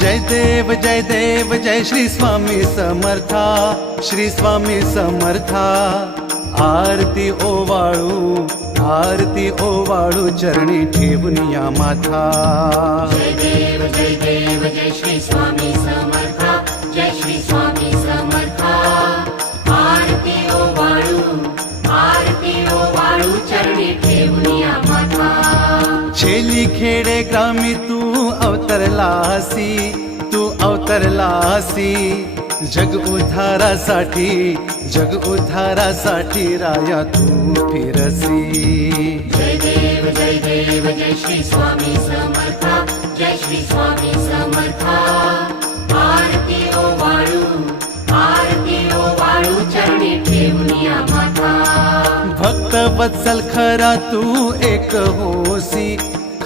जय देव जय श्री स्वामी समर्था, श्री स्वामी समर्था। आरती ओवाळू चरणी ठेवून या माथा। जय देव जय श्री स्वामी समर्था, जय श्री स्वामी समर्था। आरती ओवाळू चरणी ठेवून या माथा। छेली खेडे ग्रामी तू अवतरलासी, जग उद्धारासाठी राया तू फिरसी। जय देव जय श्री स्वामी समर्था, जय श्री स्वामी समर्था। आरती ओवाळू चरणी ठेवून या माथा। भक्त वत्सल खरा तू एक होसी,